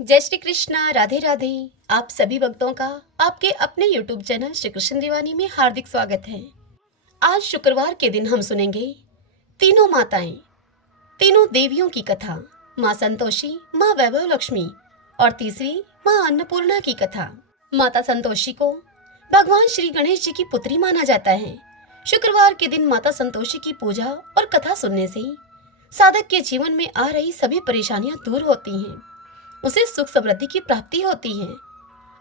जय श्री कृष्णा, राधे राधे। आप सभी भक्तों का आपके अपने YouTube चैनल श्री कृष्ण दीवानी में हार्दिक स्वागत है। आज शुक्रवार के दिन हम सुनेंगे तीनों माताएं, तीनों देवियों की कथा। माँ संतोषी, माँ वैभव लक्ष्मी और तीसरी माँ अन्नपूर्णा की कथा। माता संतोषी को भगवान श्री गणेश जी की पुत्री माना जाता है। शुक्रवार के दिन माता संतोषी की पूजा और कथा सुनने से साधक के जीवन में आ रही सभी परेशानियां दूर होती हैं, उसे सुख समृद्धि की प्राप्ति होती है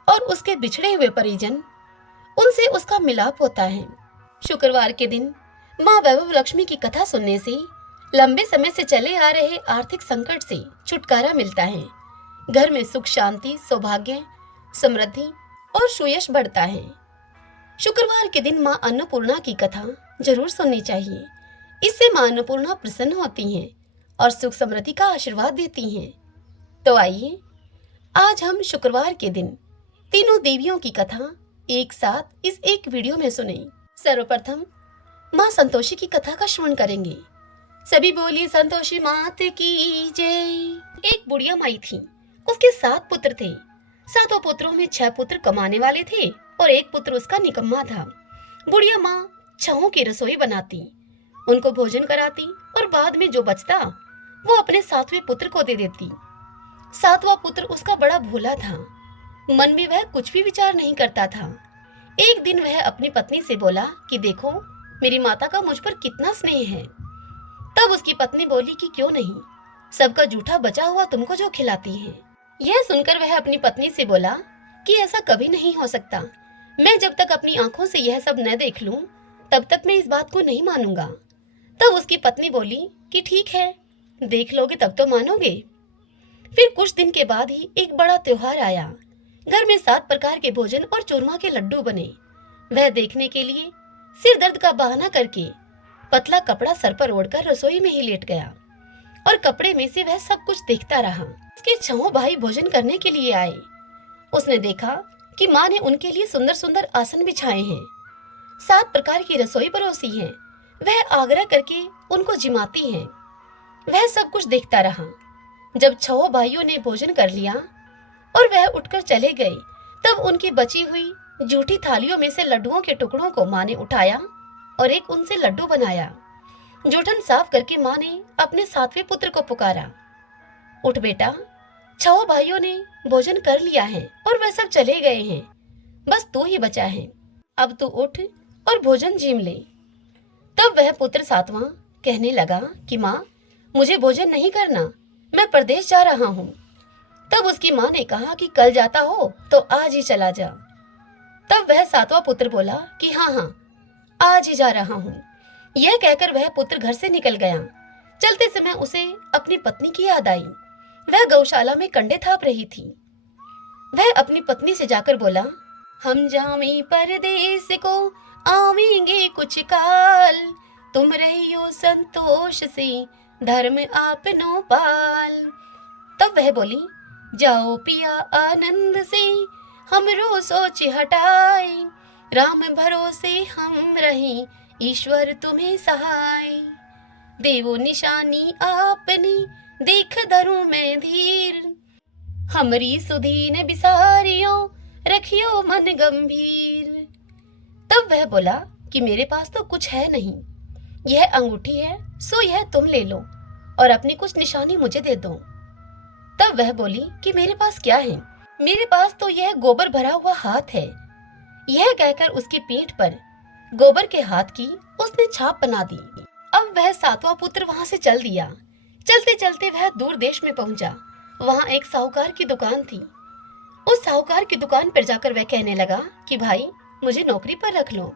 और उसके बिछड़े हुए परिजन उनसे उसका मिलाप होता है। शुक्रवार के दिन माँ वैभव लक्ष्मी की कथा सुनने से लंबे समय से चले आ रहे आर्थिक संकट से छुटकारा मिलता है। घर में सुख शांति, सौभाग्य, समृद्धि और सुयश बढ़ता है। शुक्रवार के दिन माँ अन्नपूर्णा की कथा जरूर सुननी चाहिए। इससे माँ अन्नपूर्णा प्रसन्न होती हैं और सुख समृद्धि का आशीर्वाद देती हैं। तो आइए आज हम शुक्रवार के दिन तीनों देवियों की कथा एक साथ इस एक वीडियो में सुने। सर्वप्रथम माँ संतोषी की कथा का श्रवण करेंगे। सभी बोली संतोषी मात की जय। एक बुढ़िया माई थी, उसके 7 पुत्र थे। 7 पुत्रों में 6 पुत्र कमाने वाले थे और एक पुत्र उसका निकम्मा था। बुढ़िया माँ 6 की रसोई बनाती, उनको भोजन कराती और बाद में जो बचता वो अपने 7वें पुत्र को दे देती। 7वां पुत्र उसका बड़ा भोला था, मन में वह कुछ भी विचार नहीं करता था। एक दिन वह अपनी पत्नी से बोला कि देखो मेरी माता का मुझ पर कितना स्नेह है। तब उसकी पत्नी बोली कि क्यों नहीं, सबका जूठा बचा हुआ तुमको जो खिलाती है। यह सुनकर वह अपनी पत्नी से बोला कि ऐसा कभी नहीं हो सकता, मैं जब तक अपनी आंखों से यह सब न देख लूं तब तक मैं इस बात को नहीं मानूंगा। तब उसकी पत्नी बोली कि ठीक है, देख लोगे तब तो मानोगे। फिर कुछ दिन के बाद ही एक बड़ा त्योहार आया। घर में 7 प्रकार के भोजन और चूरमा के लड्डू बने। वह देखने के लिए सिर दर्द का बहाना करके पतला कपड़ा सर पर ओढ़कर रसोई में ही लेट गया और कपड़े में से वह सब कुछ देखता रहा। उसके 6 भाई भोजन करने के लिए आए। उसने देखा कि माँ ने उनके लिए सुंदर सुंदर आसन बिछाए हैं, 7 प्रकार की रसोई परोसी है। वह आग्रह करके उनको जिमाती है। वह सब कुछ देखता रहा। जब 6 भाइयों ने भोजन कर लिया और वह उठकर चले गए, तब उनकी बची हुई जूठी थालियों में से लड्डुओं के टुकड़ों को माँ ने उठाया और एक उनसे लड्डू बनाया। जूठन साफ करके माँ ने अपने 7वें पुत्र को पुकारा, उठ बेटा, 6 भाइयों ने भोजन कर लिया है और वह सब चले गए हैं, बस तू ही बचा है, अब तू उठ और भोजन जीम ले। तब वह पुत्र 7वां कहने लगा कि माँ मुझे भोजन नहीं करना, मैं परदेश जा रहा हूँ। तब उसकी माँ ने कहा कि कल जाता हो तो आज ही चला जा। तब वह 7वां पुत्र बोला कि हाँ हाँ, आज ही जा रहा हूँ। यह कहकर वह पुत्र घर से निकल गया। चलते समय उसे अपनी पत्नी की याद आई। वह गौशाला में कंडे थाप रही थी। वह अपनी पत्नी से जाकर बोला, हम जावें परदेस को आवेंगे कुछ काल, तुम रहियो संतोष से धर्म आपनो पाल। तब वह बोली, जाओ पिया आनंद से हमरो सोच हटाए, राम भरोसे हम रहे ईश्वर तुम्हें सहाय। देवो निशानी आपने देख धरूं मैं धीर, हमरी सुधीन बिसारियो रखियो मन गंभीर। तब वह बोला कि मेरे पास तो कुछ है नहीं, यह अंगूठी है सो यह तुम ले लो और अपनी कुछ निशानी मुझे दे दो। तब वह बोली कि मेरे पास क्या है, मेरे पास तो यह गोबर भरा हुआ हाथ है। यह कहकर उसकी पीठ पर गोबर के हाथ की उसने छाप बना दी। अब वह 7वां पुत्र वहां से चल दिया। चलते चलते वह दूर देश में पहुंचा। वहां एक साहूकार की दुकान थी। उस साहूकार की दुकान पर जाकर वह कहने लगा कि भाई मुझे नौकरी पर रख लो।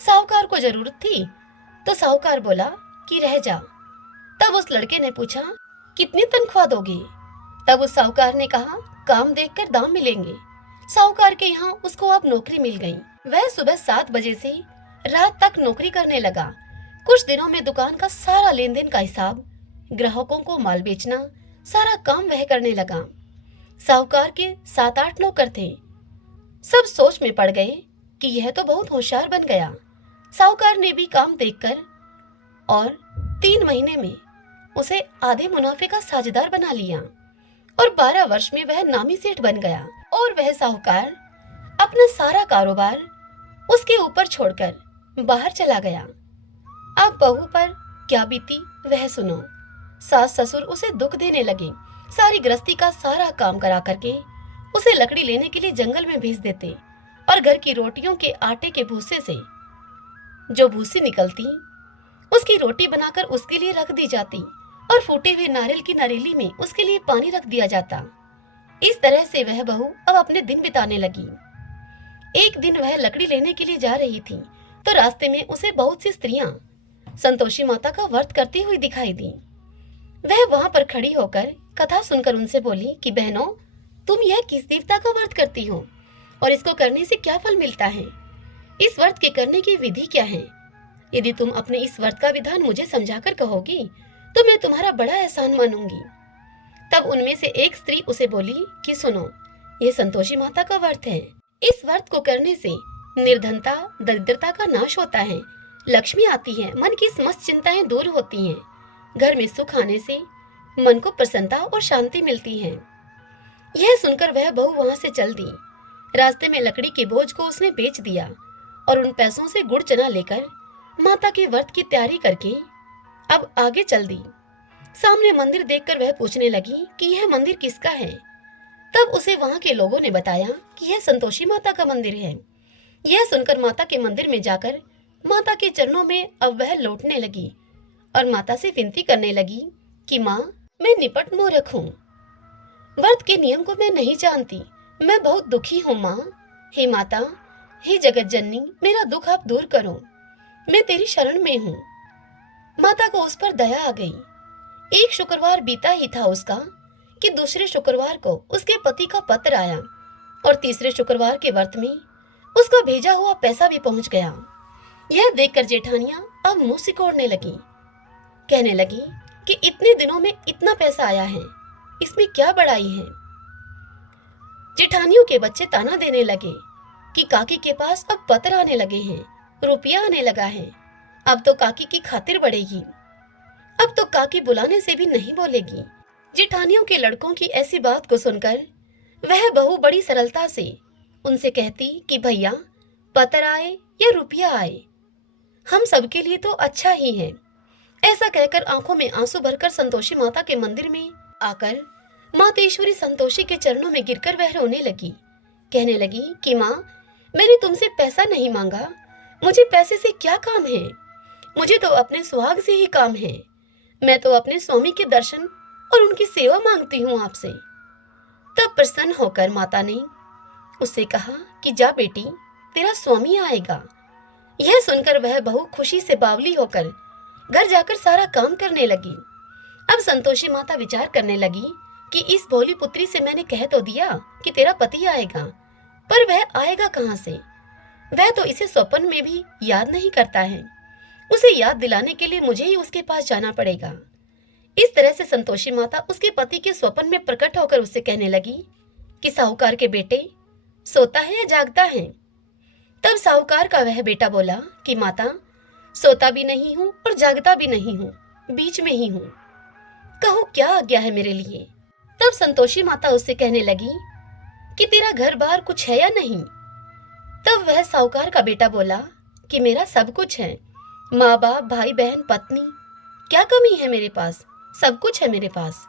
साहूकार को जरूरत थी तो साहूकार बोला कि रह जा। तब उस लड़के ने पूछा, कितनी तनख्वाह दोगे? तब उस साहूकार ने कहा, काम देखकर दाम मिलेंगे। साहूकार के यहाँ उसको अब नौकरी मिल गई। वह सुबह 7 बजे से रात तक नौकरी करने लगा। कुछ दिनों में दुकान का सारा लेन देन का हिसाब, ग्राहकों को माल बेचना, सारा काम वह करने लगा। साहूकार के 7-8 नौकर थे। सब सोच में पड़ गए कि यह तो बहुत होशियार बन गया। साहूकार ने भी काम देखकर और 3 महीने में उसे आधे मुनाफे का साझेदार बना लिया। और 12 वर्ष में वह नामी सेठ बन गया और वह साहूकार अपना सारा कारोबार उसके ऊपर छोड़कर बाहर चला गया। अब बहू पर क्या बीती वह सुनो। सास ससुर उसे दुख देने लगे, सारी गृहस्थी का सारा काम करा करके उसे लकड़ी लेने के लिए जंगल में भेज देते और घर की रोटियों के आटे के भूसे से जो भूसी निकलती उसकी रोटी बनाकर उसके लिए रख दी जाती और फूटे हुए नारियल की नरेली में उसके लिए पानी रख दिया जाता। इस तरह से वह बहू अब अपने दिन बिताने लगी। एक दिन वह लकड़ी लेने के लिए जा रही थी तो रास्ते में उसे बहुत सी स्त्रियां संतोषी माता का व्रत करती हुई दिखाई दी। वह वहां पर खड़ी होकर कथा सुनकर उनसे बोली कि बहनों, तुम यह किस देवता का व्रत करती हो और इसको करने से क्या फल मिलता है? इस व्रत के करने की विधि क्या है? यदि तुम अपने इस व्रत का विधान मुझे समझाकर कहोगी तो मैं तुम्हारा बड़ा एहसान मानूंगी। तब उनमें से एक स्त्री उसे बोली कि सुनो, यह संतोषी माता का व्रत है। इस व्रत को करने से निर्धनता, दरिद्रता का नाश होता है, लक्ष्मी आती है, मन की समस्त चिंताएं दूर होती हैं, घर में सुख आने से मन को प्रसन्नता और शांति मिलती है। यह सुनकर वह बहू वहां से चल दी। रास्ते में लकड़ी के बोझ को उसने बेच दिया और उन पैसों से गुड़ चना लेकर माता के व्रत की तैयारी करके अब आगे चल दी। सामने मंदिर देखकर वह पूछने लगी कि यह मंदिर किसका है। तब उसे वहां के लोगों ने बताया कि यह संतोषी माता का मंदिर है। यह सुनकर माता के मंदिर में जाकर माता के चरणों में अब वह लौटने लगी और माता से विनती करने लगी कि माँ, मैं निपट मूर्ख हूँ, व्रत के नियम को मैं नहीं जानती, मैं बहुत दुखी हूँ माँ। हे माता, हे जगत जननी, मेरा दुख आप दूर करो, मैं तेरी शरण में हूँ। माता को उस पर दया आ गई। एक शुक्रवार बीता ही था उसका कि दूसरे शुक्रवार को उसके पति का पत्र आया और तीसरे शुक्रवार के व्रत में उसका भेजा हुआ पैसा भी पहुंच गया। यह देखकर जेठानियां अब मुंह सिकोड़ने लगी, कहने लगी कि इतने दिनों में इतना पैसा आया है, इसमें क्या बड़ाई है। जेठानियों के बच्चे ताना देने लगे कि काकी के पास अब पत्र आने लगे हैं, रुपया आने लगा है, अब तो काकी की खातिर बढ़ेगी, अब तो काकी बुलाने से भी नहीं बोलेगी। जेठानियों के लड़कों की ऐसी बात को सुनकर वह बहू बड़ी सरलता से उनसे कहती कि भैया, पत्र आए या रुपया आए, हम सबके लिए तो अच्छा ही है। ऐसा कहकर आंखों में आंसू भरकर संतोषी माता के मंदिर में आकर मातेश्वरी संतोषी के चरणों में गिरकर वह रोने लगी, कहने लगी कि माँ, मैंने तुमसे पैसा नहीं मांगा, मुझे पैसे से क्या काम है, मुझे तो अपने सुहाग से ही काम है। मैं तो अपने स्वामी के दर्शन और उनकी सेवा मांगती हूँ आपसे। तब प्रसन्न होकर माता ने उससे कहा कि जा बेटी, तेरा स्वामी आएगा। यह सुनकर वह बहू खुशी से बावली होकर घर जाकर सारा काम करने लगी। अब संतोषी माता विचार करने लगी कि इस भोली पुत्री से मैंने कह तो दिया कि तेरा पति आएगा, पर वह आएगा कहाँ से? वह तो इसे स्वप्न में भी याद नहीं करता है, उसे याद दिलाने के लिए मुझे ही उसके पास जाना पड़ेगा। इस तरह से संतोषी माता उसके पति के स्वप्न में प्रकट होकर उससे कहने लगी कि साहूकार के बेटे, सोता है या जागता है? तब साहूकार का वह बेटा बोला कि माता, सोता भी नहीं हूँ और जागता भी नहीं हूँ, बीच में ही हूँ, कहो क्या आज्ञा है मेरे लिए। तब संतोषी माता उससे कहने लगी कि तेरा घर बार कुछ है या नहीं? तब वह साहूकार का बेटा बोला कि मेरा सब कुछ है, माँ बाप, भाई बहन, पत्नी, क्या कमी है मेरे पास, सब कुछ है मेरे पास।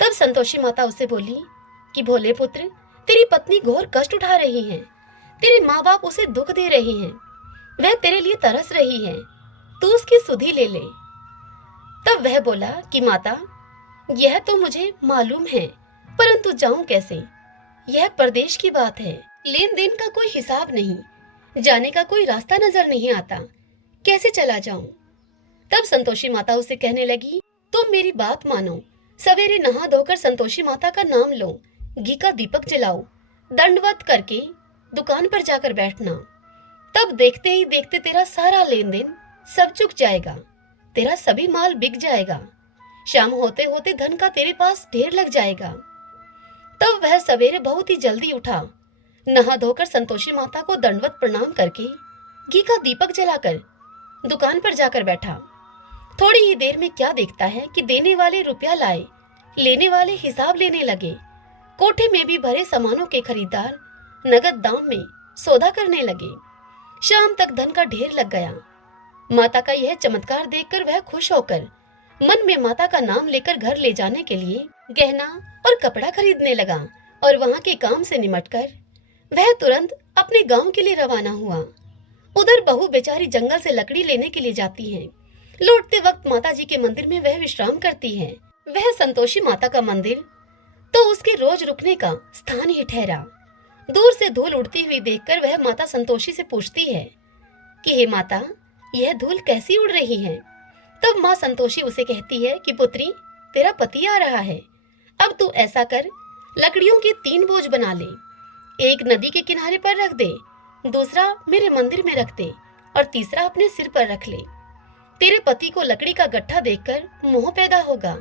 तब संतोषी माता उससे बोली कि भोले पुत्र, तेरी पत्नी घोर कष्ट उठा रही है, तेरे माँ बाप उसे दुख दे रहे हैं, वह तेरे लिए तरस रही है, तू उसकी सुधि ले ले। तब वह बोला कि माता, यह तो मुझे मालूम है, परंतु जाऊं कैसे? यह परदेश की बात है, लेन देन का कोई हिसाब नहीं, जाने का कोई रास्ता नजर नहीं आता, कैसे चला जाऊं? तब संतोषी माता उसे कहने लगी, तुम मेरी बात मानो, सवेरे नहा धोकर संतोषी माता का नाम लो, घी का दीपक जलाओ, दंडवत करके दुकान पर जाकर बैठना, तब देखते ही देखते तेरा सारा लेन देन सब चुक जाएगा, तेरा सभी माल बिक जाएगा, शाम होते होते धन का तेरे पास ढेर लग जाएगा। तब वह सवेरे बहुत ही जल्दी उठा, नहा धोकर संतोषी माता को दंडवत प्रणाम करके घी का दीपक जलाकर दुकान पर जाकर बैठा। थोड़ी ही देर में क्या देखता है कि देने वाले रुपया लाए, लेने वाले हिसाब लेने लगे। कोठे में भी भरे सामानों के खरीदार नगद दाम में सौदा करने लगे। शाम तक धन का ढेर लग गया। माता का यह चमत्कार देखकर वह खुश होकर मन में माता का नाम लेकर घर ले जाने के लिए गहना और कपड़ा खरीदने लगा और वहां के काम से निमटकर वह तुरंत अपने गांव के लिए रवाना हुआ। उधर बहू बेचारी जंगल से लकड़ी लेने के लिए जाती है। लौटते वक्त माता जी के मंदिर में वह विश्राम करती है। वह संतोषी माता का मंदिर तो उसके रोज रुकने का स्थान ही ठहरा। दूर से धूल उड़ती हुई देखकर वह माता संतोषी से पूछती है कि हे माता, यह धूल कैसी उड़ रही है। तब माँ संतोषी उसे कहती है कि पुत्री, तेरा पति आ रहा है। अब तू ऐसा कर, लकड़ियों के 3 बोझ बना ले। एक नदी के किनारे पर रख दे, दूसरा मेरे मंदिर में रख दे और तीसरा अपने सिर पर रख ले। तेरे पति को लकड़ी का गट्ठा देखकर मोह पैदा होगा।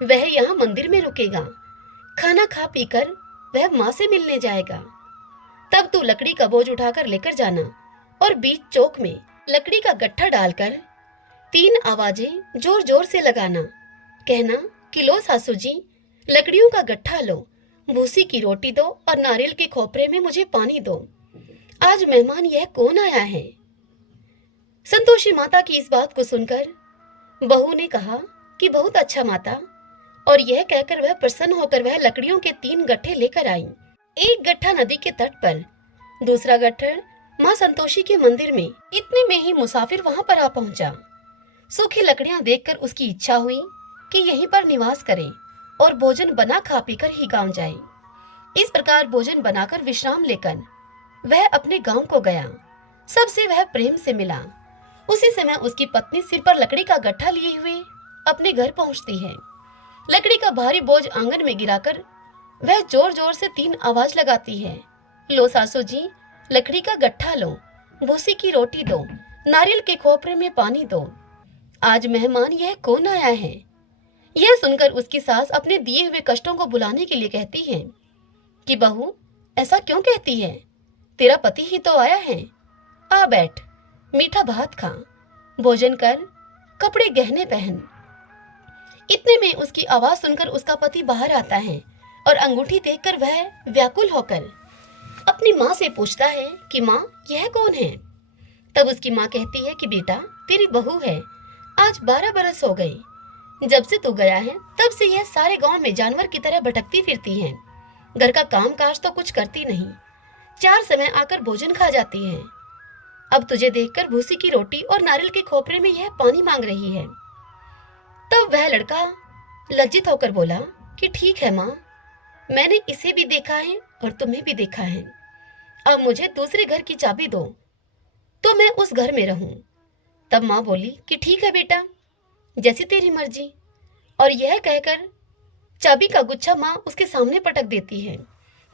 वह यहाँ मंदिर में रुकेगा। खाना खा पीकर वह माँ से मिलने जाएगा। तब तू लकड़ी का बोझ उठाकर लेकर जाना और बीच चौक में लकड़ी का गट्ठा डालकर 3 आवाजें जोर जोर से लगाना। कहना कि लो सासू जी, लकड़ियों का गट्ठा लो, भूसी की रोटी दो और नारियल के खोपरे में मुझे पानी दो। आज मेहमान यह कौन आया है। संतोषी माता की इस बात को सुनकर बहू ने कहा कि बहुत अच्छा माता, और यह कहकर वह प्रसन्न होकर वह लकड़ियों के 3 गट्ठे लेकर आई। एक गट्ठा नदी के तट पर, दूसरा गट्ठर माँ संतोषी के मंदिर में। इतने में ही मुसाफिर वहां पर आ पहुंचा। सूखी लकड़ियां देखकर उसकी इच्छा हुई कि यहीं पर निवास करे और भोजन बना खा पीकर ही गांव जाए। इस प्रकार भोजन बनाकर विश्राम लेकर वह अपने गांव को गया। सबसे वह प्रेम से मिला। उसी समय उसकी पत्नी सिर पर लकड़ी का गट्ठा लिए हुए अपने घर पहुंचती है। लकड़ी का भारी बोझ आंगन में गिराकर वह जोर जोर से 3 आवाज लगाती है। लो सासू जी, लकड़ी का गट्ठा लो, भूसी की रोटी दो, नारियल के खोपरे में पानी दो। आज मेहमान यह कौन आया है। यह सुनकर उसकी सास अपने दिए हुए कष्टों को भुलाने के लिए कहती है कि बहू, ऐसा क्यों कहती है। तेरा पति ही तो आया है। आ बैठ, मीठा भात खा, भोजन कर, कपड़े गहने पहन। इतने में उसकी आवाज सुनकर उसका पति बाहर आता है और अंगूठी देखकर वह व्याकुल होकर अपनी माँ से पूछता है कि माँ, यह कौन है। तब उसकी माँ कहती है कि बेटा, तेरी बहू है। आज 12 बरस हो गए। जब से तू गया है तब से यह सारे गांव में जानवर की तरह भटकती फिरती है। घर का काम काज तो कुछ करती नहीं। 4 समय आकर भोजन खा जाती है। अब तुझे देखकर भूसी की रोटी और नारियल के खोपरे में यह पानी मांग रही है। तब वह लड़का लज्जित होकर बोला कि ठीक है माँ, मैंने इसे भी देखा है और तुम्हें भी देखा है। अब मुझे दूसरे घर की चाबी दो तो मैं उस घर में रहूं। तब माँ बोली कि ठीक है बेटा, जैसी तेरी मर्जी। और यह कहकर चाबी का गुच्छा माँ उसके सामने पटक देती है।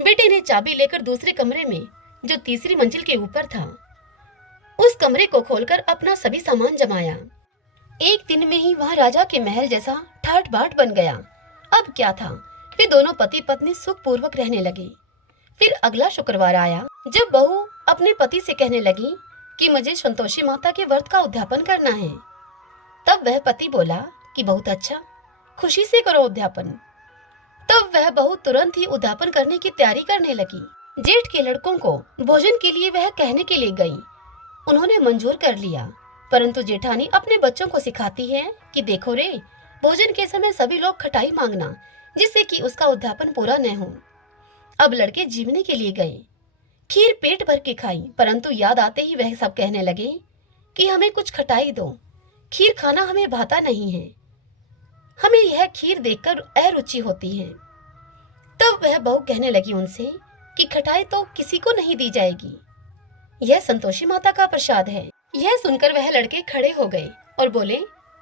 बेटे ने चाबी लेकर दूसरे कमरे में, जो तीसरी मंजिल के ऊपर था, उस कमरे को खोलकर अपना सभी सामान जमाया। एक दिन में ही वह राजा के महल जैसा ठाट बाट बन गया। अब क्या था, वे दोनों पति पत्नी सुखपूर्वक रहने लगे। फिर अगला शुक्रवार आया जब बहू अपने पति से कहने लगी कि मुझे संतोषी माता के व्रत का उद्यापन करना है। तब वह पति बोला कि बहुत अच्छा, खुशी से करो उद्यापन। तब वह बहू तुरंत ही उद्यापन करने की तैयारी करने लगी। जेठ के लड़कों को भोजन के लिए वह कहने के लिए गई। उन्होंने मंजूर कर लिया, परंतु जेठानी अपने बच्चों को सिखाती है कि देखो रे, भोजन के समय सभी लोग खटाई मांगना, जिससे कि उसका उद्यापन पूरा न हो। अब लड़के जीवने के लिए गए। खीर पेट भर के खाई, परंतु याद आते ही वह सब कहने लगे कि हमें कुछ खटाई दो, खीर खाना हमें भाता नहीं है, हमें यह खीर देखकर अरुचि होती है। तब वह बहू कहने लगी उनसे कि खटाई तो किसी को नहीं दी जाएगी, यह संतोषी माता का प्रसाद है। यह सुनकर वह लड़के खड़े हो गए और बोले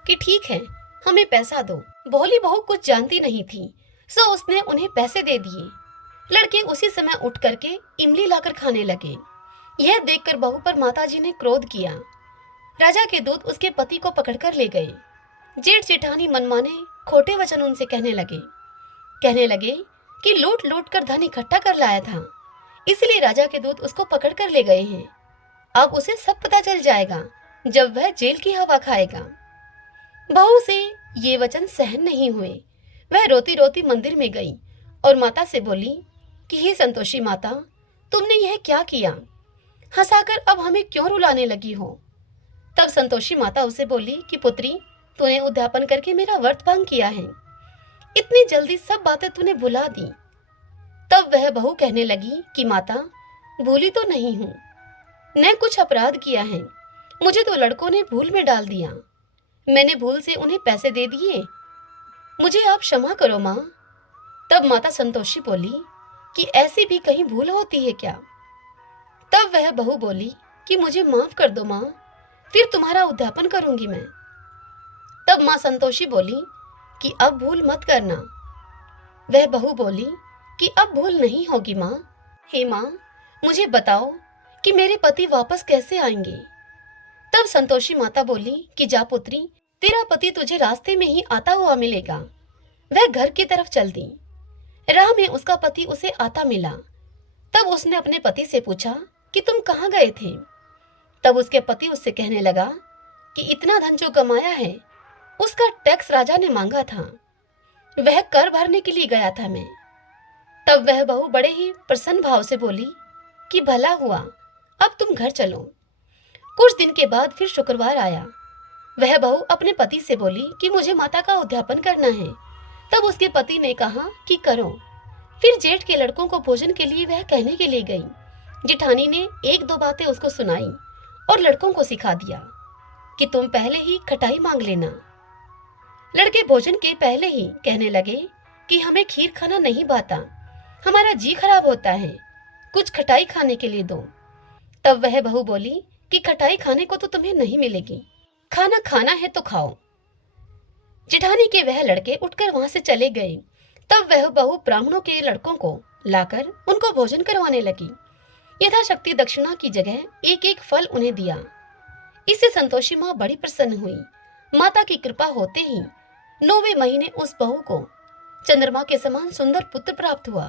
कि ठीक है, हमें पैसा दो। भोली बहू कुछ जानती नहीं थी, सो उसने उन्हें पैसे दे दिए। लड़के उसी समय उठ करके इमली लाकर खाने लगे। यह देखकर बहू पर माताजी ने क्रोध किया। राजा के दूत उसके पति को पकड़कर ले गए। जेठ जेठानी मनमाने खोटे वचन उनसे कहने लगे कि लूट लूट कर धन इकट्ठा कर लाया था, इसलिए राजा के दूत उसको पकड़ कर ले गए हैं। अब उसे सब पता चल जाएगा जब वह जेल की हवा खाएगा। बहू से ये वचन सहन नहीं हुए। वह रोती रोती मंदिर में गई और माता से बोली कि हे संतोषी माता, तुमने यह क्या किया? हंसाकर अब हमें क्यों रुलाने लगी हो? तब संतोषी माता उसे बोली कि पुत्री, तूने उद्यापन करके मेरा व्रत भंग किया है। इतनी जल्दी सब बातें तूने भुला दी। तब वह बहू कहने लगी कि माता, भूली तो नहीं हूं, मैं कुछ अपराध किया है, मुझे तो लड़कों ने भूल में डाल दिया, मैंने भूल से उन्हें पैसे दे दिए, मुझे आप क्षमा करो माँ। तब माता संतोषी बोली कि ऐसी भी कहीं भूल होती है क्या? तब वह बहू बोली कि मुझे माफ कर दो माँ, फिर तुम्हारा उद्यापन करूंगी मैं। तब माँ संतोषी बोली कि अब भूल मत करना। वह बहू बोली कि अब भूल नहीं होगी माँ। हे माँ, मुझे बताओ कि मेरे पति वापस कैसे आएंगे? तब संतोषी माता बोली कि जा पुत्री, तेरा पति तुझे रास्ते में ही आता हुआ मिलेगा। वह घर की तरफ चल दी। राह में उसका पति उसे आता मिला। तब उसने अपने पति से पूछा कि तुम कहाँ गए थे? तब उसके पति उससे कहने लगा कि इतना धन जो कमाया है उसका टैक्स राजा ने मांगा था, वह कर भरने के लिए गया था मैं। तब वह बहू बड़े ही प्रसन्न भाव से बोली कि भला हुआ, अब तुम घर चलो। कुछ दिन के बाद फिर शुक्रवार आया। वह बहू अपने पति से बोली कि मुझे माता का उद्यापन करना है। तब उसके पति ने कहा कि करो। फिर जेठ के लड़कों को भोजन के लिए वह कहने के लिए गई। जेठानी ने एक दो बातें उसको सुनाई और लड़कों को सिखा दिया कि तुम पहले ही खटाई मांग लेना। लड़के भोजन के पहले ही कहने लगे कि हमें खीर खाना नहीं भाता, हमारा जी खराब होता है, कुछ खटाई खाने के लिए दो। तब वह बहू बोली कि खटाई खाने को तो तुम्हें नहीं मिलेगी, खाना खाना है तो खाओ। जेठानी के वह लड़के उठकर वहां से चले गए। तब वह बहू ब्राह्मणों के लड़कों को लाकर उनको भोजन करवाने लगी। यथाशक्ति दक्षिणा की जगह एक एक फल उन्हें दिया। इससे संतोषी माँ बड़ी प्रसन्न हुई। माता की कृपा होते ही 9वें महीने उस बहू को चंद्रमा के समान सुंदर पुत्र प्राप्त हुआ।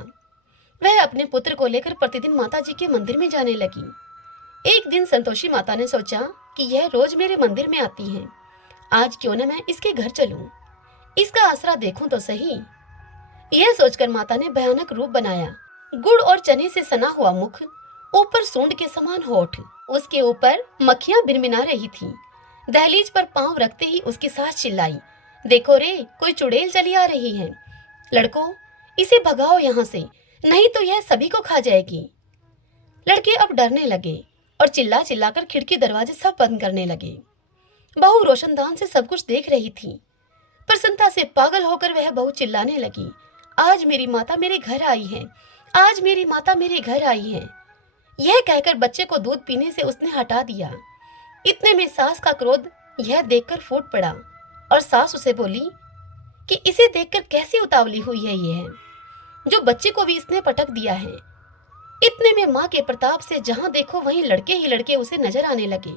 वह अपने पुत्र को लेकर प्रतिदिन माता जी के मंदिर में जाने लगी। एक दिन संतोषी माता ने सोचा कि यह रोज मेरे मंदिर में आती है, आज क्यों न मैं इसके घर चलूं, इसका आसरा देखूं तो सही। यह सोचकर माता ने भयानक रूप बनाया। गुड़ और चने से सना हुआ मुख, ऊपर सूंड के समान होठ, उसके ऊपर मक्खियां भिनभिना रही थीं। दहलीज पर पांव रखते ही उसकी सास चिल्लाई, देखो रे, कोई चुड़ैल चली आ रही है, लड़कों इसे भगाओ यहाँ से, नहीं तो यह सभी को खा जाएगी। लड़के अब डरने लगे और चिल्ला चिल्लाकर खिड़की दरवाजे सब बंद करने लगे। बहू रोशनदान से सब कुछ देख रही थी। प्रसन्नता से पागल होकर वह बहू चिल्लाने लगी, आज मेरी माता मेरे घर आई है, आज मेरी माता मेरे घर आई है। यह कहकर बच्चे को दूध पीने से उसने हटा दिया। इतने में सास का क्रोध यह देखकर फूट पड़ा और सास उसे बोली कि इसे देखकर कैसी उतावली हुई है यह, जो बच्चे को भी इसने पटक दिया है। इतने में माँ के प्रताप से जहां देखो वहीं लड़के ही लड़के उसे नजर आने लगे।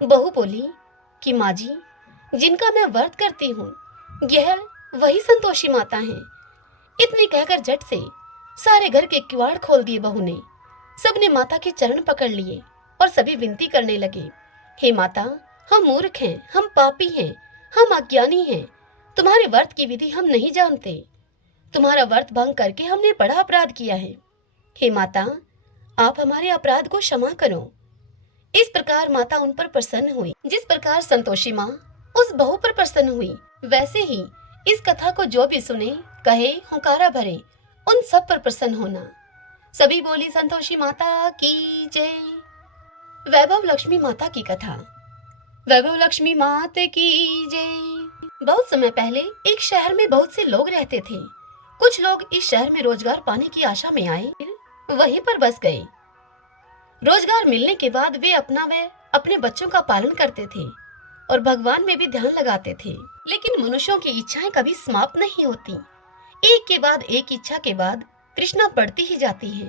बहू बोली कि माँ जी, जिनका मैं व्रत करती हूँ यह वही संतोषी माता हैं। इतनी कहकर झट से सारे घर के किवाड़ खोल दिए बहू ने। सबने माता के चरण पकड़ लिए और सभी विनती करने लगे, हे माता, हम मूर्ख हैं, हम पापी हैं, हम अज्ञानी हैं, तुम्हारे व्रत की विधि हम नहीं जानते, तुम्हारा व्रत भंग करके हमने बड़ा अपराध किया है, हे माता, आप हमारे अपराध को क्षमा करो। इस प्रकार माता उन पर प्रसन्न हुई। जिस प्रकार संतोषी माँ उस बहू पर प्रसन्न हुई, वैसे ही इस कथा को जो भी सुने, कहे, हुंकारा भरे, उन सब पर प्रसन्न होना। सभी बोली संतोषी माता की जय। वैभव लक्ष्मी माता की कथा। वैभव लक्ष्मी माता की जय। बहुत समय पहले एक शहर में बहुत से लोग रहते थे। कुछ लोग इस शहर में रोजगार पाने की आशा में आए, वहीं पर बस गए। रोजगार मिलने के बाद वे अपना व अपने बच्चों का पालन करते थे और भगवान में भी ध्यान लगाते थे। लेकिन मनुष्यों की इच्छाएं कभी समाप्त नहीं होती। एक के बाद एक इच्छा के बाद तृष्णा बढ़ती ही जाती है।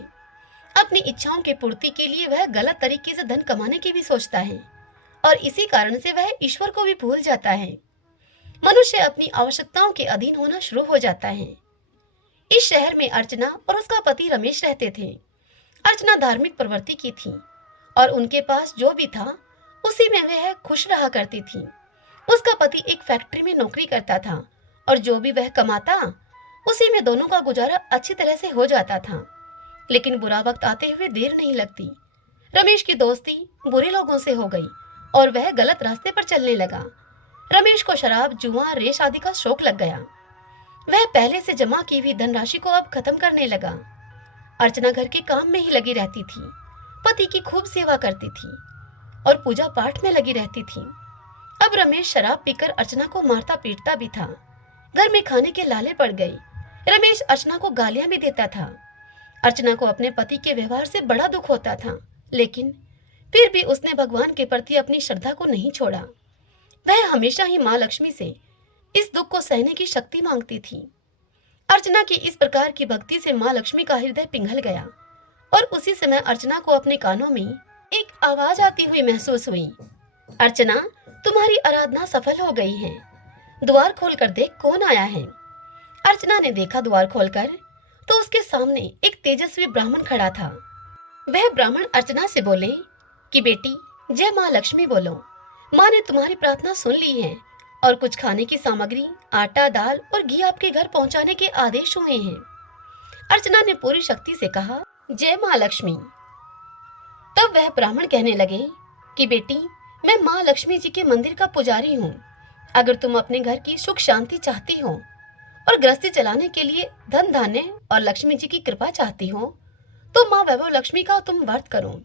अपनी इच्छाओं की पूर्ति के लिए वह गलत तरीके से धन कमाने की भी सोचता है और इसी कारण से वह ईश्वर को भी भूल जाता है। मनुष्य अपनी आवश्यकताओं के अधीन होना शुरू हो जाता है। इस शहर में अर्चना और उसका पति रमेश रहते थे। अर्चना धार्मिक प्रवृत्ति की थी और उनके पास जो भी था उसी में वह खुश रहा करती थी। उसका पति एक फैक्ट्री में नौकरी करता था और जो भी वह कमाता उसी में दोनों का गुजारा अच्छी तरह से हो जाता था। लेकिन बुरा वक्त आते हुए देर नहीं लगती। रमेश की दोस्ती बुरे लोगों से हो गई और वह गलत रास्ते पर चलने लगा। रमेश को शराब, जुआ, रेस आदि का शौक लग गया। वह पहले से जमा की हुई धनराशि को अब खत्म करने लगा। अर्चना घर के काम में ही लगी रहती थी, पति की खूब सेवा करती थी और पूजा पाठ में लगी रहती थी। अब रमेश शराब पीकर अर्चना को मारता पीटता भी था। घर में खाने के लाले पड़ गए। रमेश अर्चना को गालियां भी देता था। अर्चना को अपने पति के व्यवहार से बड़ा दुख होता था, लेकिन फिर भी उसने भगवान के प्रति अपनी श्रद्धा को नहीं छोड़ा। वह हमेशा ही माँ लक्ष्मी से इस दुख को सहने की शक्ति मांगती थी। अर्चना की इस प्रकार की भक्ति से माँ लक्ष्मी का हृदय पिघल गया और उसी समय अर्चना को अपने कानों में एक आवाज आती हुई महसूस हुई। अर्चना, तुम्हारी आराधना सफल हो गई है। द्वार खोलकर देख कौन आया है। अर्चना ने देखा द्वार खोलकर तो उसके सामने एक तेजस्वी ब्राह्मण खड़ा था। वह ब्राह्मण अर्चना से बोले कि बेटी, जय माँ लक्ष्मी बोलो। माँ ने तुम्हारी प्रार्थना सुन ली है और कुछ खाने की सामग्री, आटा, दाल और घी आपके घर पहुंचाने के आदेश हुए हैं। अर्चना ने पूरी शक्ति से कहा, जय माँ लक्ष्मी। तब वह ब्राह्मण कहने लगे कि बेटी, मैं माँ लक्ष्मी जी के मंदिर का पुजारी हूँ। अगर तुम अपने घर की सुख शांति चाहती हो और गृहस्थी चलाने के लिए धन धान्य और लक्ष्मी जी की कृपा चाहती हो तो माँ वैभव लक्ष्मी का तुम व्रत करो।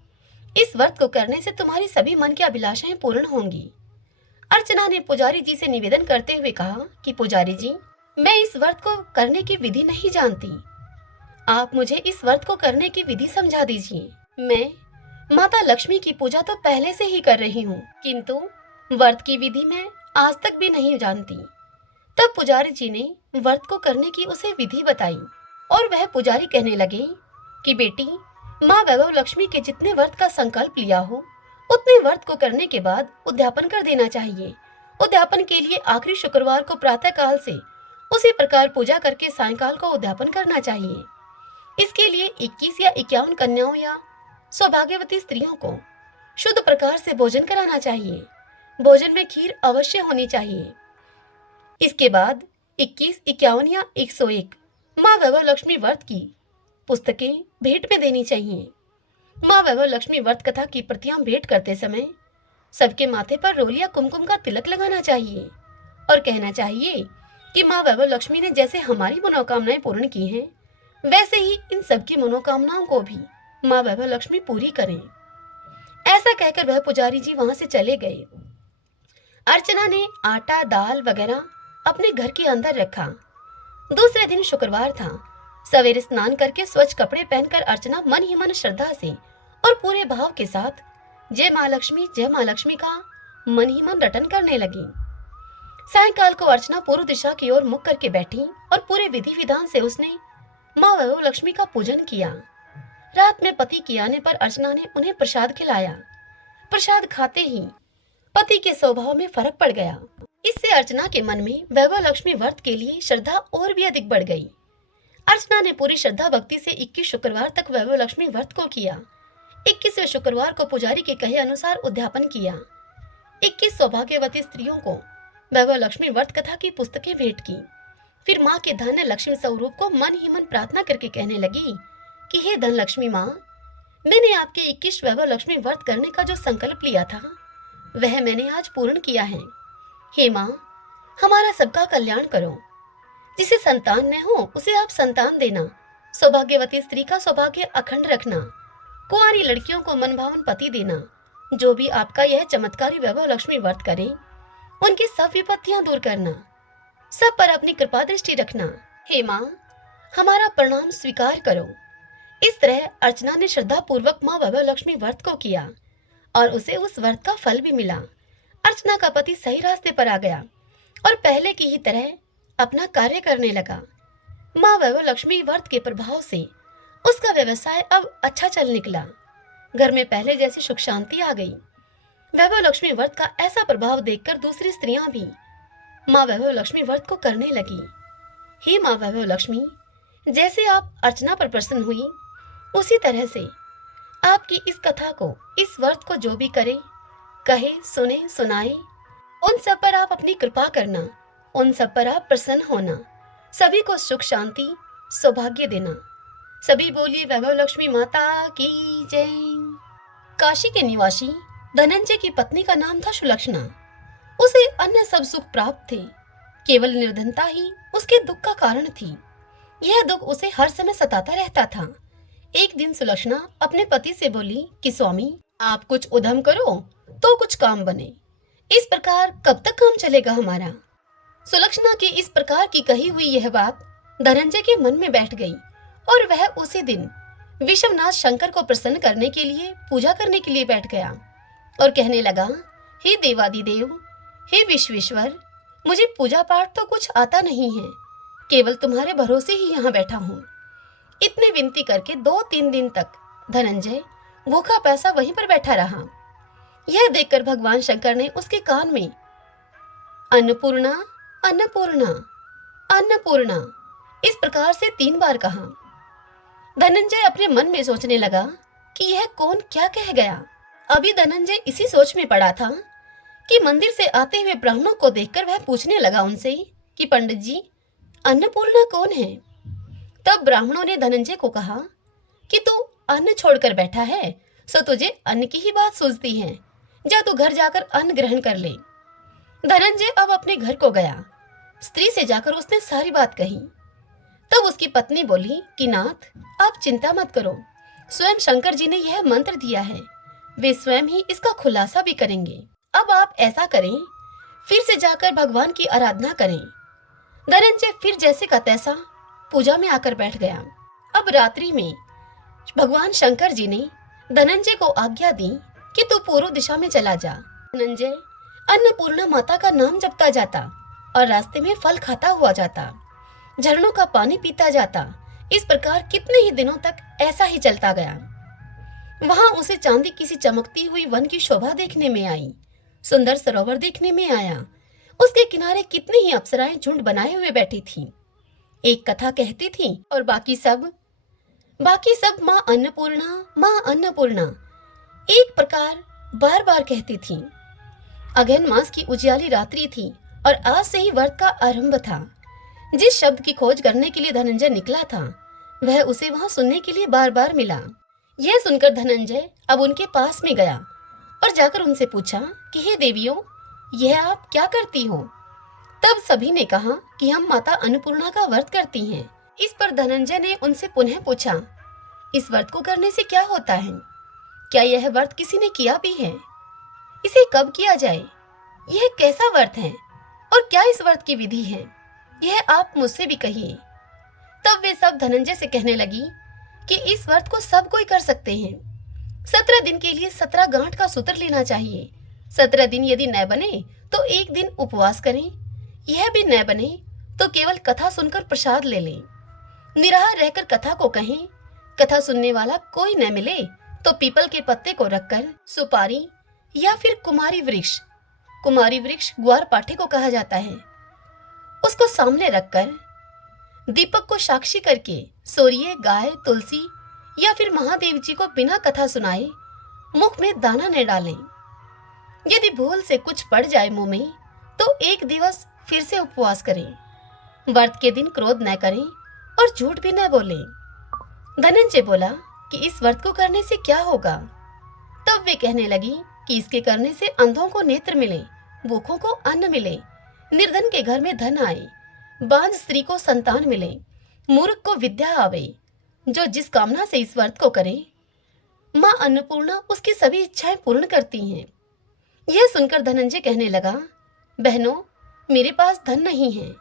इस व्रत को करने से तुम्हारी सभी मन की अभिलाषाएं पूर्ण होंगी। अर्चना ने पुजारी जी से निवेदन करते हुए कहा कि पुजारी जी, मैं इस व्रत को करने की विधि नहीं जानती। आप मुझे इस व्रत को करने की विधि समझा दीजिए। मैं माता लक्ष्मी की पूजा तो पहले से ही कर रही हूँ, किंतु व्रत की विधि मैं आज तक भी नहीं जानती। तब पुजारी जी ने व्रत को करने की उसे विधि बताई और वह पुजारी कहने लगे कि बेटी, माँ वैभव लक्ष्मी के जितने व्रत का संकल्प लिया हो उतने व्रत को करने के बाद उद्यापन कर देना चाहिए। उद्यापन के लिए आखिरी शुक्रवार को प्रातः काल से उसी प्रकार पूजा करके सायंकाल को उद्यापन करना चाहिए। इसके लिए 21 या 51 कन्याओं या सौभाग्यवती स्त्रियों को शुद्ध प्रकार से भोजन कराना चाहिए। भोजन में खीर अवश्य होनी चाहिए। इसके बाद 21, 51 या 101 माँ वैभव लक्ष्मी व्रत की पुस्तकें भेंट में देनी चाहिए। माँ वैभव लक्ष्मी व्रत कथा की प्रतियां भेंट करते समय सबके माथे पर रोल या कुमकुम का तिलक लगाना चाहिए और कहना चाहिए कि माँ वैभव लक्ष्मी ने जैसे हमारी मनोकामनाएं पूर्ण की हैं, वैसे ही इन सबकी मनोकामनाओं को भी माँ वैभव लक्ष्मी पूरी करें। ऐसा कहकर वह पुजारी जी वहां से चले गए। अर्चना ने आटा, दाल वगैरह अपने घर के अंदर रखा। दूसरे दिन शुक्रवार था। सवेरे स्नान करके स्वच्छ कपड़े पहनकर अर्चना मन ही मन श्रद्धा से और पूरे भाव के साथ जय माँ लक्ष्मी का मन ही मन रटन करने लगी। सायंकाल को अर्चना पूर्व दिशा की ओर मुख करके बैठी और पूरे विधि विधान से उसने माँ वैभव लक्ष्मी का पूजन किया। रात में पति के आने पर अर्चना ने उन्हें प्रसाद खिलाया। प्रसाद खाते ही पति के स्वभाव में फर्क पड़ गया। इससे अर्चना के मन में वैभव लक्ष्मी व्रत के लिए श्रद्धा और भी अधिक बढ़ गई। अर्चना ने पूरी श्रद्धा भक्ति से 21 शुक्रवार तक वैभव लक्ष्मी व्रत को किया। 21वें शुक्रवार को पुजारी के कहे अनुसार उद्यापन किया। 21 सौभाग्यवती स्त्रियों को वैभव लक्ष्मी व्रत कथा की पुस्तकें भेंट की। फिर माँ के धन्य लक्ष्मी स्वरूप को मन ही मन प्रार्थना करके कहने लगी कि हे धन लक्ष्मी माँ, मैंने आपके 21 वैभव लक्ष्मी व्रत करने का जो संकल्प लिया था वह मैंने आज पूर्ण किया है। हे माँ, हमारा सबका कल्याण करो। जिसे संतान न हो उसे आप संतान देना। सौभाग्यवती स्त्री का सौभाग्य अखंड रखना। कुंवारी लड़कियों को मनभावन पति देना। जो भी आपका यह चमत्कारी वैभव लक्ष्मी व्रत करें उनकी सब विपत्तियां दूर करना। सब पर अपनी कृपा दृष्टि रखना। हे माँ, हमारा प्रणाम स्वीकार करो। इस तरह अर्चना ने श्रद्धा पूर्वक माँ वैभव लक्ष्मी व्रत को किया और उसे उस व्रत का फल भी मिला। अर्चना का पति सही रास्ते पर आ गया और पहले की ही तरह अपना कार्य करने लगा। माँ वैभव लक्ष्मी व्रत के प्रभाव से उसका व्यवसाय अब अच्छा चल निकला। घर में पहले जैसी सुख शांति आ गई। वैभव लक्ष्मी व्रत का ऐसा प्रभाव देखकर दूसरी स्त्रियां भी माँ वैभव लक्ष्मी व्रत को करने लगी। हे माँ वैभव लक्ष्मी, जैसे आप अर्चना पर प्रसन्न हुई उसी तरह से आपकी इस कथा को, इस व्रत को जो भी करे, कहे, सुने, सुनाए, उन सब पर आप अपनी कृपा करना। उन सब पर आप प्रसन्न होना, सभी को सुख शांति सौभाग्य देना। सभी बोलिए वैभव लक्ष्मी माता की जय। काशी के निवासी धनंजय की पत्नी का नाम था सुलक्षणा। उसे अन्य सब सुख प्राप्त थे, केवल निर्धनता ही उसके दुख का कारण थी। यह दुख उसे हर समय सताता रहता था। एक दिन सुलक्षणा अपने पति से बोली कि स्वामी, आप कुछ उद्यम करो तो कुछ काम बने। इस प्रकार कब तक काम चलेगा हमारा? सुलक्षणा की इस प्रकार की कही हुई यह बात धनंजय के मन में बैठ गई और वह उसी दिन विश्वनाथ शंकर को प्रसन्न करने के लिए पूजा करने के लिए बैठ गया और कहने लगा, हे देवादिदेव, हे विश्वेश्वर, मुझे पूजा पाठ तो कुछ आता नहीं है, केवल तुम्हारे भरोसे ही यहाँ बैठा हूँ। इतनी विनती करके 2-3 दिन तक धनंजय भूखा प्यासा वहीं पर बैठा रहा। यह देखकर भगवान शंकर ने उसके कान में अन्नपूर्णा अन्नपूर्णा अन्नपूर्णा इस प्रकार से 3 बार कहा। धनंजय अपने मन में सोचने लगा कि यह कौन क्या कह गया। अभी धनंजय इसी सोच में पड़ा था कि मंदिर से आते हुए ब्राह्मणों को देखकर वह पूछने लगा उनसे कि पंडित जी, अन्नपूर्णा कौन है? तब ब्राह्मणों ने धनंजय को कहा कि तू अन्न छोड़कर बैठा है, सो तुझे अन्न की ही बात सूझती है। जा तू घर जाकर अन्न ग्रहण कर ले। धनंजय अब अपने घर को गया। स्त्री से जाकर उसने सारी बात कही। तब उसकी पत्नी बोली कि नाथ, आप चिंता मत करो, स्वयं शंकर जी ने यह मंत्र दिया है, वे स्वयं ही इसका खुलासा भी करेंगे। अब आप ऐसा करें, फिर से जाकर भगवान की आराधना करें। धनंजय फिर जैसे का तैसा पूजा में आकर बैठ गया। अब रात्रि में भगवान शंकर जी ने धनंजय को आज्ञा दी कि तू पूर्व दिशा में चला जा। धनंजय अन्नपूर्णा माता का नाम जपता जाता और रास्ते में फल खाता हुआ जाता, झरनों का पानी पीता जाता। इस प्रकार कितने ही दिनों तक ऐसा ही चलता गया। वहां उसे चांदी किसी चमकती हुई वन की शोभा देखने में आई, सुंदर सरोवर देखने में आया। उसके किनारे कितनी ही अप्सराएं झुंड बनाए हुए बैठी थीं। एक कथा कहती थी और बाकी सब माँ अन्नपूर्णा एक प्रकार बार बार कहती थीं। अगहन मास की उजियाली रात्रि थी और आज से ही व्रत का आरंभ था। जिस शब्द की खोज करने के लिए धनंजय निकला था, वह उसे वहां सुनने के लिए बार बार मिला। यह सुनकर धनंजय अब उनके पास में गया और जाकर उनसे पूछा कि हे देवियों, यह आप क्या करती हो? तब सभी ने कहा कि हम माता अन्नपूर्णा का व्रत करती हैं। इस पर धनंजय ने उनसे पुनः पूछा, इस व्रत को करने से क्या होता है? क्या यह व्रत किसी ने किया भी है? इसे कब किया जाए? यह कैसा व्रत है और क्या इस व्रत की विधि है? यह आप मुझसे भी कहिए। तब वे सब धनंजय से कहने लगी कि इस व्रत को सब कोई कर सकते हैं। 17 दिन के लिए 17 गांठ का सूत्र लेना चाहिए। 17 दिन यदि न बने तो एक दिन उपवास करें। यह भी न बने तो केवल कथा सुनकर प्रसाद ले लें। निराहार रहकर कथा को कहें। कथा सुनने वाला कोई न मिले तो पीपल के पत्ते को रखकर सुपारी या फिर कुमारी वृक्ष ग्वार पाठे को कहा जाता है, उसको सामने रखकर दीपक को साक्षी करके सूर्य, गाय, तुलसी या फिर महादेव जी को बिना कथा सुनाए मुख में दाना न डालें। यदि भूल से कुछ पड़ जाए मुंह में तो एक दिवस फिर से उपवास करें। व्रत के दिन क्रोध न करें और झूठ भी न बोलें। धनंजय बोला कि इस व्रत को करने से क्या होगा? तब वे कहने लगी कि इसके करने से अंधों को नेत्र मिले, भूखों को अन्न मिले, निर्धन के घर में धन आए, बांझ स्त्री को संतान मिले, मूर्ख को विद्या आवे। जो जिस कामना से इस व्रत को करे, माँ अन्नपूर्णा उसकी सभी इच्छाएं पूर्ण करती हैं। यह सुनकर धनंजय कहने लगा, बहनों, मेरे पास धन नहीं है,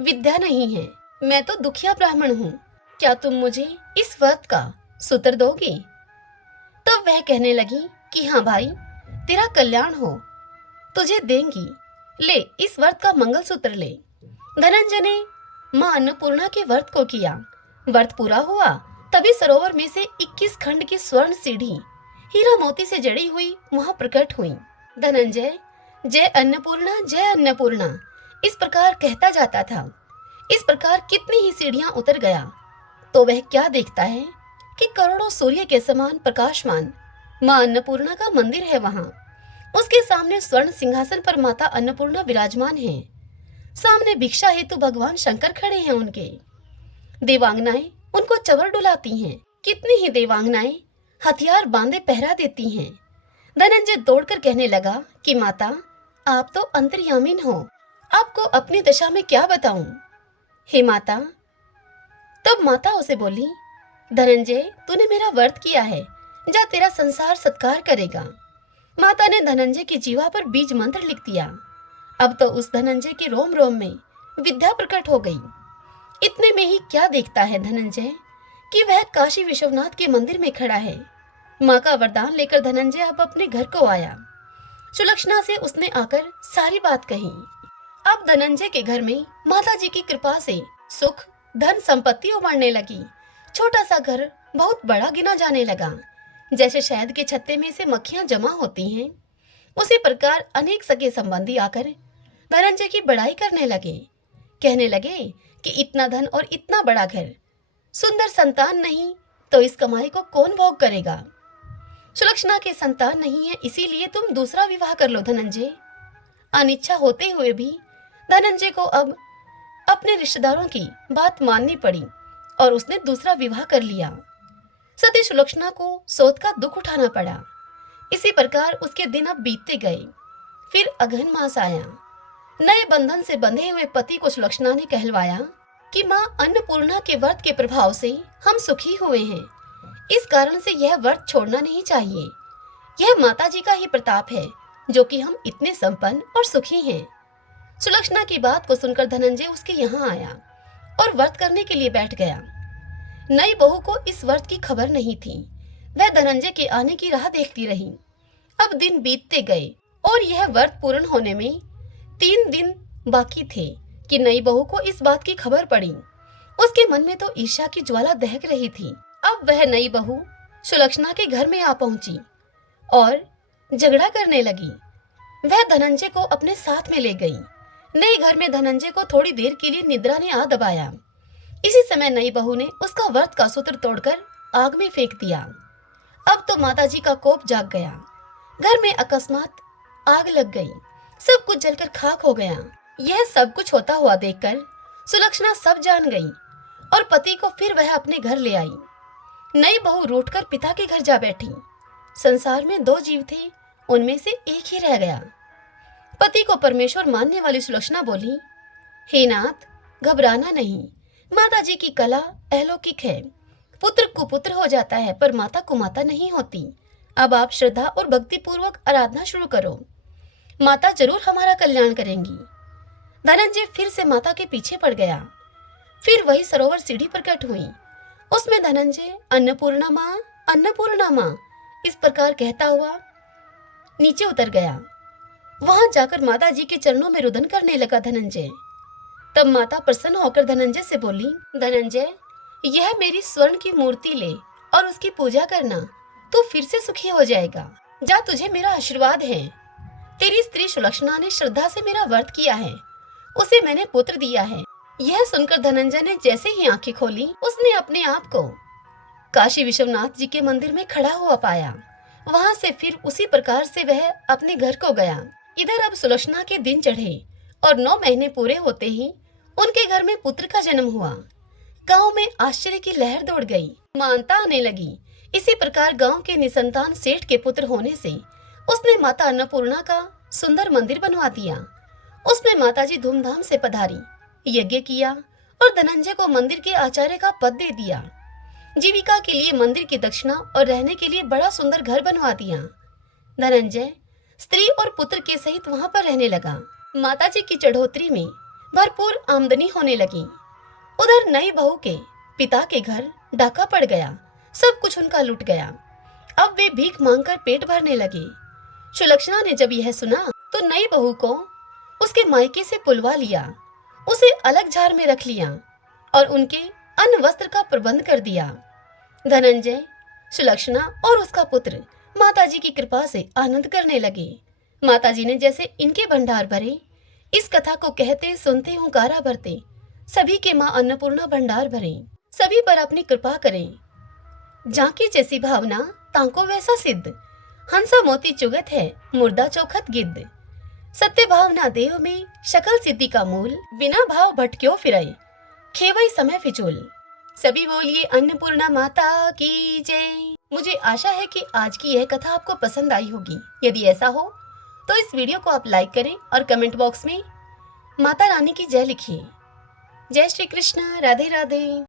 विद्या नहीं है, मैं तो दुखिया ब्राह्मण हूँ। क्या तुम मुझे इस व्रत का सूत्र दोगी? तब वह कहने लगी कि हाँ भाई, तेरा कल्याण हो, तुझे देंगी। ले, इस व्रत का मंगलसूत्र ले। धनंजय ने माँ अन्नपूर्णा के व्रत को किया। व्रत पूरा हुआ तभी सरोवर में से 21 खंड की स्वर्ण सीढ़ी हीरा मोती से जड़ी हुई वहां प्रकट हुई। धनंजय जय अन्नपूर्णा इस प्रकार कहता जाता था। इस प्रकार कितनी ही सीढ़ियां उतर गया तो वह क्या देखता है कि करोड़ों सूर्य के समान प्रकाशमान माँ अन्नपूर्णा का मंदिर है। वहां उसके सामने स्वर्ण सिंहासन पर माता अन्नपूर्णा विराजमान है। सामने भिक्षा हेतु भगवान शंकर खड़े हैं उनके। देवांगनाएं उनको चवर डुलाती हैं। कितनी ही देवांगनाएं हथियार बांधे पहरा देती हैं। धनंजय दौड़कर कहने लगा कि माता, आप तो अंतर्यामिन हो, आपको अपनी दशा में क्या बताऊं। हे माता। तब माता उसे बोली, धनंजय, तूने मेरा व्रत किया है, जा तेरा संसार सत्कार करेगा। माता ने धनंजय की जीवा पर बीज मंत्र लिख दिया। अब तो उस धनंजय के रोम रोम में विद्या प्रकट हो गई। इतने में ही क्या देखता है धनंजय कि वह काशी विश्वनाथ के मंदिर में खड़ा है। माँ का वरदान लेकर धनंजय अब अपने घर को आया। सुलक्षणा से उसने आकर सारी बात कही। अब धनंजय के घर में माता जी की कृपा से सुख, धन, संपत्ति उमड़ने लगी। छोटा सा घर बहुत बड़ा गिना जाने लगा। जैसे शहद के छत्ते में से मक्खियां जमा होती हैं, उसी प्रकार अनेक सगे संबंधी आकर धनंजय की बड़ाई करने लगे। कहने लगे कि इतना धन और इतना बड़ा घर, सुंदर संतान नहीं तो इस कमाई को कौन भोग करेगा। सुलक्षणा के संतान नहीं है, इसीलिए तुम दूसरा विवाह कर लो धनंजय। अनिच्छा होते हुए भी धनंजय को अब अपने रिश्तेदारों की बात माननी पड़ी और उसने दूसरा विवाह कर लिया। सती सुलक्षणा को सोच का दुख उठाना पड़ा। इसी प्रकार उसके दिन अब बीतते गए। फिर अगहन मास आया। नए बंधन से बंधे हुए पति को सुलक्षणा ने कहलवाया कि माँ अन्नपूर्णा के व्रत के प्रभाव से हम सुखी हुए हैं, इस कारण से यह व्रत छोड़ना नहीं चाहिए। यह माता जी का ही प्रताप है जो कि हम इतने संपन्न और सुखी हैं। सुलक्षणा की बात को सुनकर धनंजय उसके यहाँ आया और व्रत करने के लिए बैठ गया। नई बहू को इस व्रत की खबर नहीं थी। वह धनंजय के आने की राह देखती रही। अब दिन बीतते गए और यह व्रत पूर्ण होने में 3 दिन बाकी थे कि नई बहू को इस बात की खबर पड़ी। उसके मन में तो ईर्ष्या की ज्वाला दहक रही थी। अब वह नई बहू सुलक्षणा के घर में आ पहुंची और झगड़ा करने लगी। वह धनंजय को अपने साथ में ले गई। नए घर में धनंजय को थोड़ी देर के लिए निद्रा ने आ दबाया। इसी समय नई बहू ने उसका व्रत का सूत्र तोड़कर आग में फेंक दिया। अब तो माताजी का कोप जाग गया। घर में अकस्मात आग लग गई। सब कुछ जलकर खाक हो गया। यह सब कुछ होता हुआ देखकर सुलक्षणा सब जान गई और पति को फिर वह अपने घर ले आई। नई बहू रूठकर पिता के घर जा बैठी। संसार में 2 जीव थे, उनमें से एक ही रह गया। पति को परमेश्वर मानने वाली सुलक्षणा बोली, हे नाथ, घबराना नहीं। माता जी की कला अलौकिक है। पुत्र कुपुत्र हो जाता है पर माता कुमाता नहीं होती। अब आप श्रद्धा और भक्ति पूर्वक आराधना शुरू करो। माता जरूर हमारा कल्याण करेंगी। धनंजय फिर से माता के पीछे पड़ गया। फिर वही सरोवर सीढ़ी प्रकट हुई। उसमें धनंजय अन्नपूर्णा माँ, अन्नपूर्णा माँ इस प्रकार कहता हुआ नीचे उतर गया। वहां जाकर माता जी के चरणों में रुदन करने लगा धनंजय। तब माता प्रसन्न होकर धनंजय से बोली, धनंजय, यह मेरी स्वर्ण की मूर्ति ले और उसकी पूजा करना, तू फिर से सुखी हो जाएगा। जा, तुझे मेरा आशीर्वाद है। तेरी स्त्री सुलक्षणा ने श्रद्धा से मेरा व्रत किया है, उसे मैंने पुत्र दिया है। यह सुनकर धनंजय ने जैसे ही आंखें खोली, उसने अपने आप को काशी विश्वनाथ जी के मंदिर में खड़ा हुआ पाया। वहां से फिर उसी प्रकार से वह अपने घर को गया। इधर अब सुलक्षणा के दिन चढ़े और 9 महीने पूरे होते ही उनके घर में पुत्र का जन्म हुआ। गांव में आश्चर्य की लहर दौड़ गई। मानता आने लगी। इसी प्रकार गांव के निसंतान सेठ के पुत्र होने से उसने माता अन्नपूर्णा का सुंदर मंदिर बनवा दिया। उसमें माताजी धूमधाम से पधारी, यज्ञ किया और धनंजय को मंदिर के आचार्य का पद दे दिया। जीविका के लिए मंदिर की दक्षिणा और रहने के लिए बड़ा सुंदर घर बनवा दिया। धनंजय स्त्री और पुत्र के सहित वहां पर रहने लगा। माताजी की चढ़ोतरी में भरपूर आमदनी होने लगी। उधर नई बहू के पिता के घर डाका पड़ गया। सब कुछ उनका लुट गया। अब वे भीख मांगकर पेट भरने लगे। सुलक्षणा ने जब यह सुना तो नई बहू को उसके मायके से पुलवा लिया, उसे अलग झार में रख लिया और उनके अन्न वस्त्र का प्रबंध कर दिया। धनंजय, सुलक्षणा और उसका पुत्र माताजी की कृपा से आनंद करने लगे। माताजी ने जैसे इनके भंडार भरे, इस कथा को कहते सुनते हुंकारा भरते सभी के माँ अन्नपूर्णा भंडार भरे, सभी पर अपनी कृपा करें। जाकी जैसी भावना तांको वैसा सिद्ध, हंसा मोती चुगत है मुर्दा चौखट गिद्ध। सत्य भावना देव में शकल सिद्धि का मूल, बिना भाव भटक्यो फिरई, खेवई समय फिजूल। सभी बोलिए अन्नपूर्णा माता की जय। मुझे आशा है कि आज की यह कथा आपको पसंद आई होगी। यदि ऐसा हो तो इस वीडियो को आप लाइक करें और कमेंट बॉक्स में माता रानी की जय लिखिए। जय श्री कृष्ण, राधे राधे।